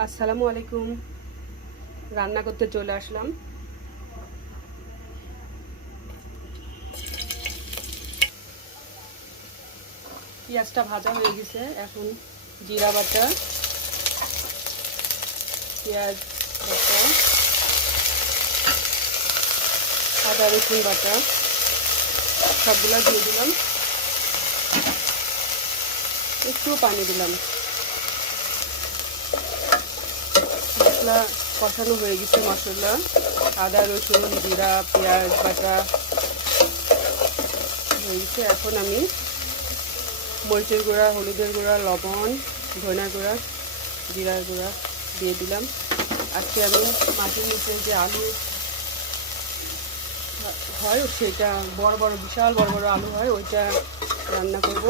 আসসালামু আলাইকুম। রান্না করতে চলে আসলাম। পেঁয়াজটা ভাজা হয়ে গেছে, এখন জিরা বাটা, পেঁয়াজ বাটা, আদা রসুন বাটা সবগুলো দিয়ে দিলাম, একটু পানি দিলাম। মশলা কষানো হয়ে গেছে, মশলা আদা রসুন জিরা পেঁয়াজ বাটা হয়ে গেছে। এখন আমি মরিচের গুঁড়া, হলুদের গুঁড়া, লবণ, ধনিয়ার গুঁড়া, জিরার গুঁড়া দিয়ে দিলাম। আজকে আমি মাটির নিচে যে আলু হয় সেটা বড় বড় বিশাল বড় বড় আলু হয়, ওইটা রান্না করব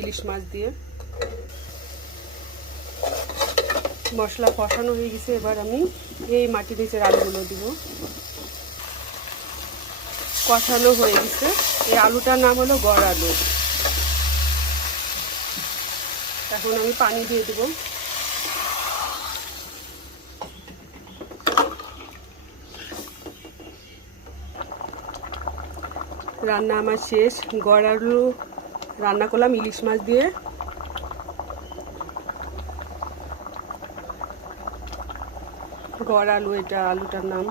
ইলিশ মাছ দিয়ে। মশলা কষানো হয়ে গেছে, এবার আমি এই মাটির নিচের আলুগুলো দিব। কষানো হয়ে গেছে, এই আলুটার নাম হলো গড় আলু। এখন আমি পানি দিয়ে দেব। রান্না আমার শেষ। গড় আলু রান্না করলাম ইলিশ মাছ দিয়ে। গড় আলু, এটা আলুটার নাম।